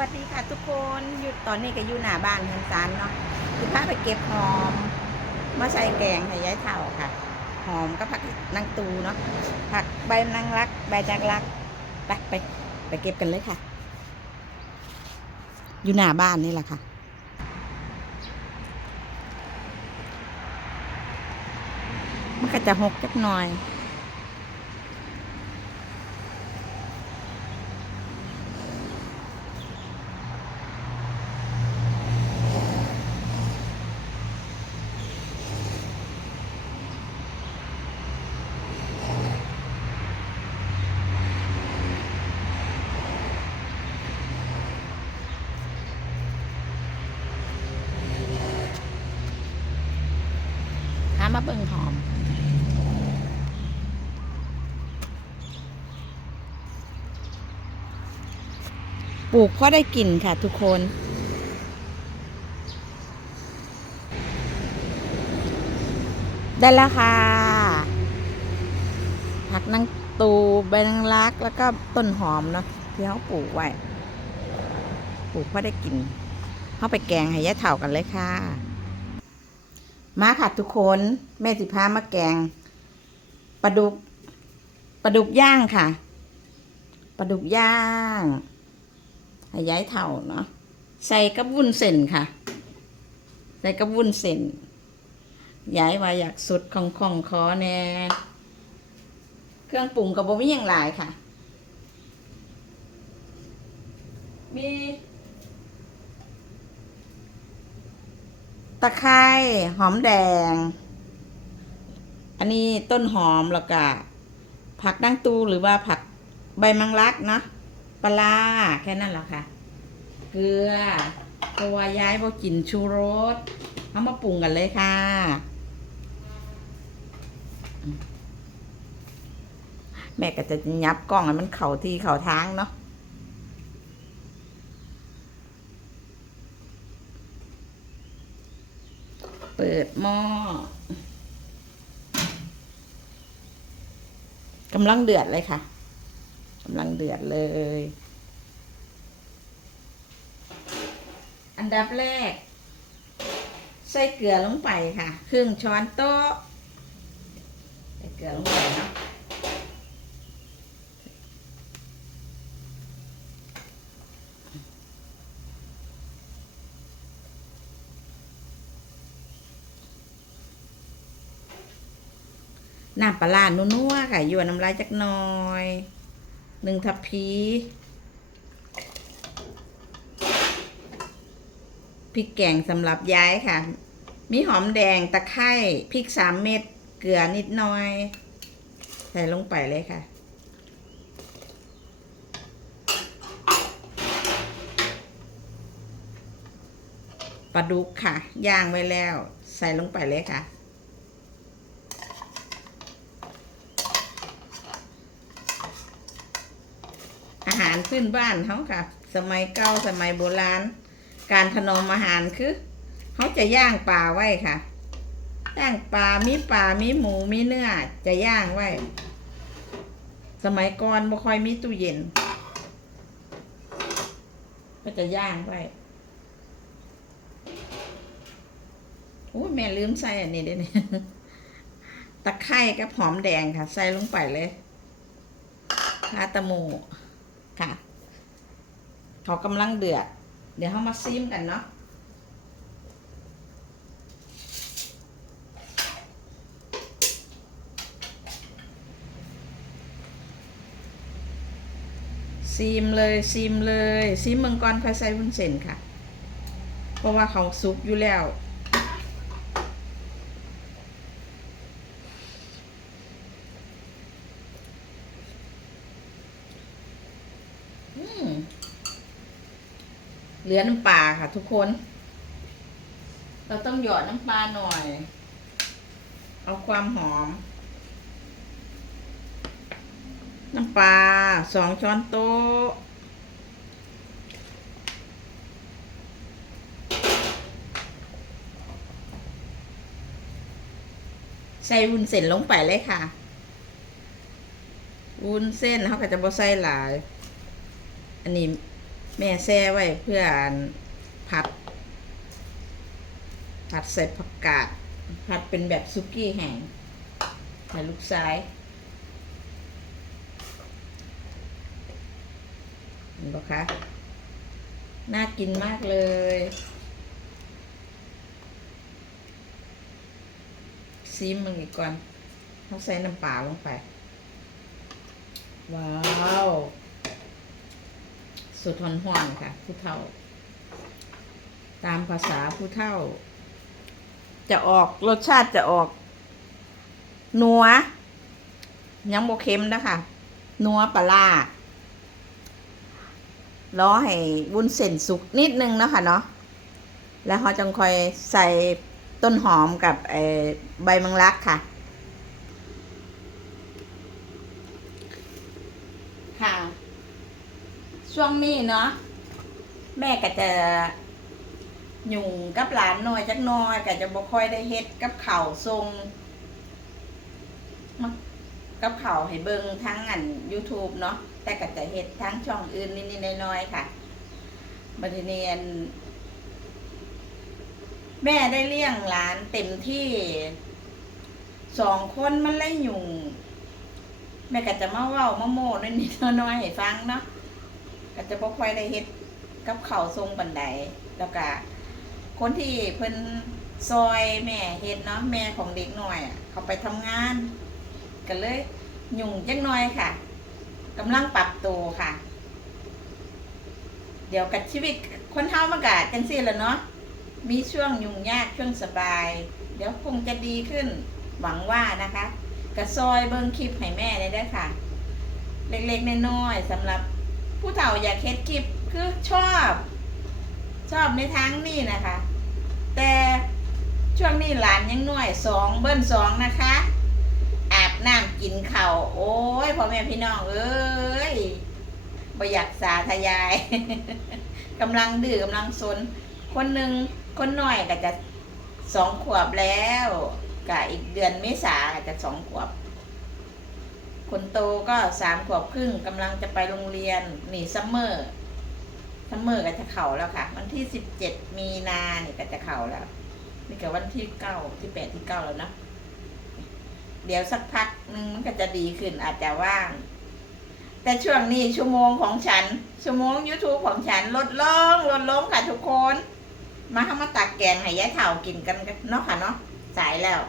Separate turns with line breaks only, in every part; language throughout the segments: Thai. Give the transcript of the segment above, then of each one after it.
วัสดีค่ะทุกคนอยู่ตอนนี้ก็อยู่หน้าบ้านเฮือนซานเนาะคือพาไปเก็บหอมมาใส่แกงให้ยายเท่าค่ะ หอมก็ผักนางตูเนาะผักใบนางรัก ใบนางรักไปไปไปเก็บกันเลยค่ะ อยู่หน้าบ้านนี่แหละค่ะมันก็จะหกจักหน่อย มาเบิ่งหอม ปลูกเพราะได้กลิ่นค่ะทุกคนได้แล้วค่ะ ผักนางตูใบนางรัก แล้วก็ต้นหอมเนาะที่เขาปลูกไว้ ปลูกเพราะได้กลิ่นเขาไปแกงให้ยายเถ่ากันเลยค่ะ มาค่ะทุกคนแม่สิพามาแกงปลาดุกปลาดุกย่างค่ะปลาดุกย่างห้ย้ายเท่าเนาะใส่กับวุ้นเส้นค่ะ ใส่กับวุ้นเส้นย้ายว่าอยากสุดของของคอแน่เครื่องปรุงกับบ่มีอย่างหลายค่ะ มี ตะไคร้หอมแดง อันนี้ต้นหอมแล้วก็ผักดั้งตูหรือว่าผักใบมังลักเนาะปลาแค่นั้นแหละค่ะ เกลือตัวย้ายพวกกลิ่นชูรสเอามาปรุงกันเลยค่ะแม่ก็จะยับกล้องให้มันเข่าที่เข่าทางเนาะ เปิด หม้อกำลังเดือดเลยค่ะกำลังเดือดเลย อันดับแรก ใส่เกลือลงไปค่ะ ครึ่งช้อนโต๊ะ ใส่เกลือลงไปเนาะ น้ำปลาร้านัวๆค่ะหยวนน้ำลายจักหน่อยหนึ่งทัพพีพริกแกงสำหรับย้ายค่ะ มีหอมแดงตะไคร้พริกสามเม็ดเกลือนิดหน่อย ใส่ลงไปเลยค่ะ ปลาดุกค่ะ ย่างไว้แล้ว ใส่ลงไปเลยค่ะ อาหารพื้นบ้านเขาค่ะ สมัยเก่าสมัยโบราณ การถนอมอาหารคือเขาจะย่างปลาไว้ค่ะย่างปลามีปลามีหมูมีเนื้อจะย่างไว้ สมัยก่อนบ่ค่อยมีตู้เย็น ก็จะย่างไว้โอ้แม่ลืมใส่อันนี้เด้วยเนี่ยตะไคร้กับหอมแดงค่ะ ใส่ลงไปเลยคาตะหมู ค่ะเขากำลังเดือด เดี๋ยวเขามาซิมกันเนาะซีมเลยซีมเลยซีมเมืองกรค่อยใส่วุ้นเส้นค่ะ เพราะว่าเขาซุปอยู่แล้ว อืมเห ลือน้ำปลาค่ะ ทุกคน เราต้องหยอดน้ำปลาหน่อย เอาความหอม น้ำปลาสองช้อนโต๊ะ ใส่วุ้นเส้นลงไปเลยค่ะ วุ้นเส้นเขาก็จะบ่ใส่หลาย อันนี้ แม่แซ่ไว้เพื่อผัด ผัดใส่ผักกาด ผัดเป็นแบบซุกี้แห้งให้ลูกซ้ายเห็นปะคะ น่ากินมากเลย ซีมมันอีกก่อนเขาใส่น้ำปลาลงไป ว้าว สุดหอนหอนๆค่ะ ผู้เฒ่า ตามภาษาผู้เฒ่า จะออกรสชาติจะออก นัว ยังโบเค็มนะคะนัวปลาร้าล้อให้วุ้นเส้นสุกนิดนึงนะคะเนาะแล้วเขาจังคอยใส่ต้นหอมกับใบมังลักค่ะ ช่วงนี้เนาะแม่ก็จะหยุ่งกับหลานน้อยจักน้อยก็จะบ่ค่อยได้เฮ็ดกับข้าวทรงกับข้าวให้เบิ่งทั้งอัน YouTube เนาะแต่ก็จะเฮ็ดทั้งช่องอื่นนิดๆน้อยๆค่ะบัดนี้อันแม่ได้เลี้ยงหลานเต็มที่สองคนมันเลยหยุ่งแม่ก็จะมาเว้ามาโม่นิดๆน้อยๆให้ฟังเนาะ ก็จะบ่ค่อยได้เฮ็ดกับเข้าทรงบันไดแล้วก็คนที่เพิ่นซอยแม่เฮ็ดเนาะแม่ของเด็กน้อยเขาไปทำงานก็เลยยุ่งจักหน่อยค่ะกำลังปรับตัวค่ะ เดี๋ยวกับชีวิตคนเฮามันก็จังซี่แหละเนาะมีช่วงยุ่งยากช่วงสบาย เดี๋ยวคงจะดีขึ้นหวังว่านะคะกระซอยเบิ่งคลิปให้แม่ได้ด้ค่ะ เล็กๆน้อยๆสำหรับ ผู้เฒ่าอยากเฮ็ดคลิปคือชอบ ชอบในทางนี้นะคะ แต่ช่วงนี้หลานยังน้อยสองเบิ้ลสองนะคะ อาบน้ำกินข้าวโอ้ยพ่อแม่พี่น้องเอ้ยบ่อยากสาธยายกำลังดื้อกำลังซนคนหนึ่งคนหน้อยก็จะสองขวบแล้วกะอีกเดือนเมษาก็จะสองขวบ คนโตก็สามขวบครึ่งกำลังจะไปโรงเรียนนี่ซัมเมอร์ซัมเมอร์ก็จะเข่าแล้วค่ะ วันที่สิบเจ็ดมีนาเนี่ยก็จะเข่าแล้ว นี่ก็วันที่เก้าที่แปดที่เก้าแล้วนะเดี๋ยวสักพักหนึงมันก็จะดีขึ้นอาจจะว่าง แต่ช่วงนี้ชั่วโมงของฉัน ชั่วโมง YouTube ของฉันลดลงลดลงค่ะทุกคน มาเข้ามาตักแกงให้ยายเถ่ากินกันกันเนาะค่ะเนาะสายแล้ว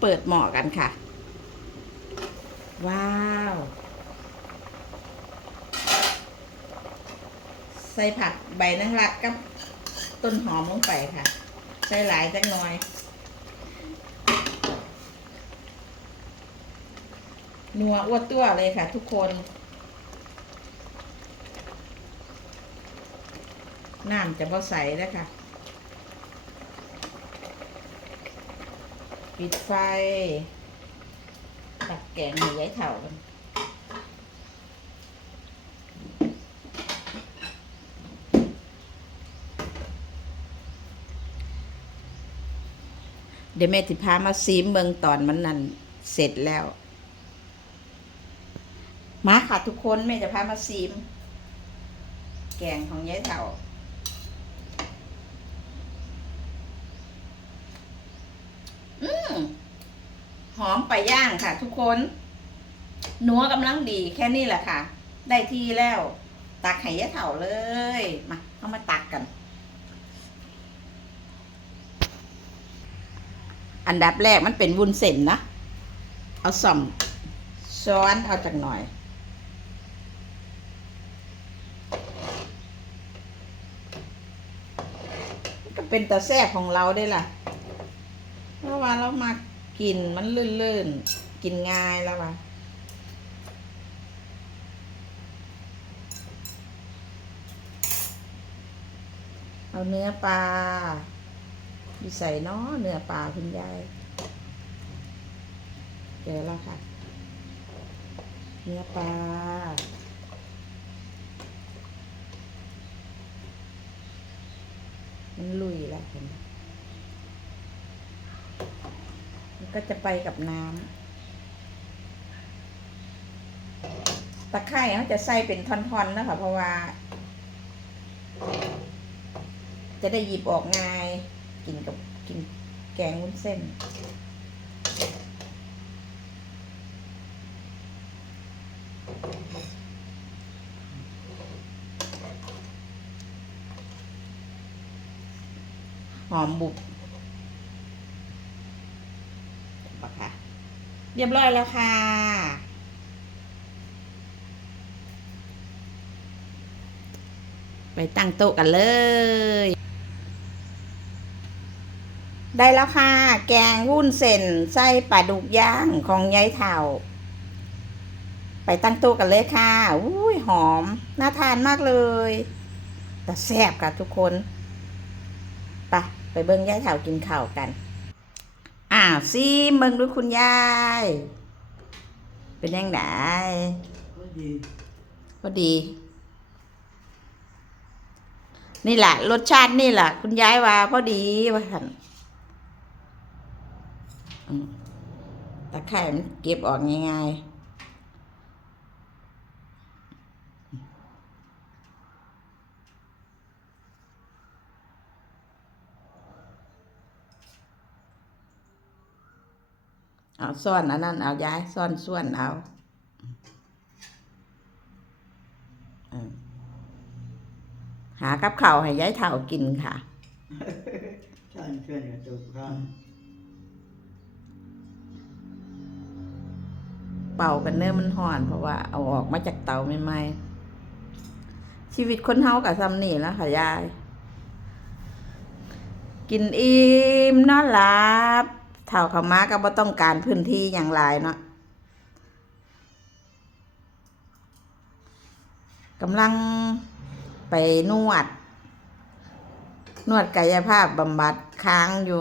เปิดหม้อกันค่ะ ว้าว ใส่ผักใบนางรักกับต้นหอมลงไปค่ะ ใส่หลายจักหน่อยนัวอ้วตัวเลยค่ะทุกคน น้ำจะพอใสแล้วค่ะ ปิดไฟ ตักแกงให้ยายเถ่ากันเดี๋ยวแม่ติพามาซีมเบิงตอนมันนั่นเสร็จแล้ว มาค่ะทุกคนแม่จะพามาซีม แกงของยายเถ่า อืม หอมไปย่างค่ะ ทุกคนนัวกำลังดีแค่นี้แหละค่ะ ได้ที่แล้ว ตักไห้ยายเถ่าเลย มาเอามาตักกัน อันดับแรกมันเป็นวุ้นเส้นนะเอาส่อมช้อนเอาจากหน่อยก็เป็นตาแซ่ของเราได้ล่ะเพราะว่าเรามา กินมันลื่นๆ กินง่ายแล้วว่ะเอาเนื้อปลาดีใส่เนาะเนื้อปลาคุณยายเจอแล้วค่ะ เนื้อปลามันลุยแล้วเห็นไหม มัน ก็จะไปกับน้ำตะไคร้เขาจะใส่เป็นท่อนๆนะคะเพราะว่า จะได้หยิบออกง่าย กินกับกินแกงวุ้นเส้นหอมบุบปะค่ะ เรียบร้อยแล้วค่ะ ไปตั้งโต๊ะกันเลย ได้แล้วค่ะ แกงวุ้นเส้นไส้ปลาดุกย่างของยายเท่า ไปตั้งโต๊ะกันเลยค่ะอุ้ยหอม น่าทานมากเลย แต่แซ่บค่ะทุกคน ไปไปเบิ้งยายเถากินข้าวกันาวซิเบิ้งดูคุณยาย เป็นยังไง
ก็ดี
พอดี นี่แหละรสชาตินี่แหละคุณยายว่าพอดีว่าหันอืมตะไคร่มันเก็บออกง่ายๆ เอาซ่อนอันนั้นเอาย้ายซ่อนส่วนเอาอืมหากับข้าวให้ยายเถ่ากินค่ะ
ท่านเพื่อนกับตัวข้าง
เป่ากันเนื้อมันห่อน เพราะว่าเอาออกมาจากเตาใหม่ๆชีวิตคนเฮากับซ้ำนี่แล้วค่ะยาย กินอิ่มนอนหลับเท่าเขามาก็บ่ต้องการพื้นที่อย่างไรเนาะกำลังไปนวด นวดกายภาพบำบัดค้างอยู่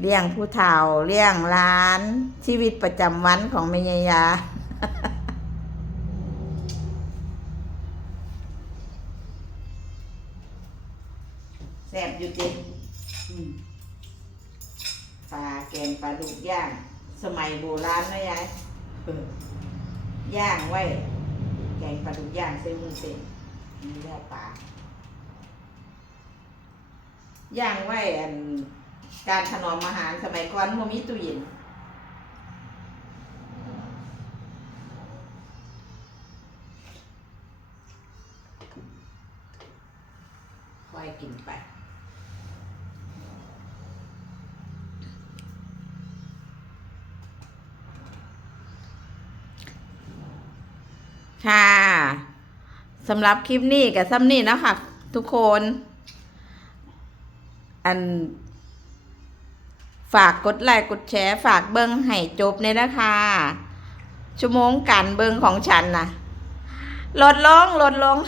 เลี้ยงผู้เฒ่าเลี้ยงร้านชีวิตประจำวันของแม่ยายา ปลาดุกย่าง สมัยโบราณนะยาย
เอาอย่าง
ไว้ แกงปลาดุกย่างเส้นมือเส้นนี่แล้วปลาย่างไว้อันการถนอมอาหารสมัยก่อนมันมีตู้เย็นค่อยกินไป ค่ะ สำหรับคลิปนี้กับซ้ำนี่นะคะทุกคน อัน ฝากกดไลค์กดแชร์ ฝากเบิ้งให้จบเนี่ยนะคะ ชั่วโมงการเบิ้งของฉันนะลดลงลดลง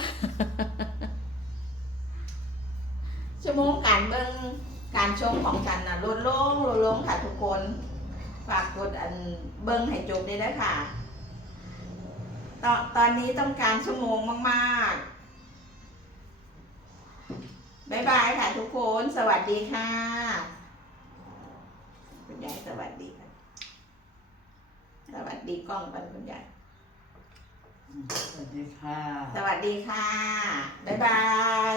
ชั่วโมงการเบิ้งการชมของฉันนะลดลงลดลงค่ะทุกคน ฝากกดอันเบิ้งให้จบเลยนะคะ ตอนตอนนี้ต้องการชั่วโมงมากๆบ๊ายบายค่ะทุกคน สวัสดีค่ะ คุณยายสวัสดีค่ะ สวัสดีกล้องกันคุณยาย
สวัสดีค่ะ
สวัสดีค่ะ บ๊ายบาย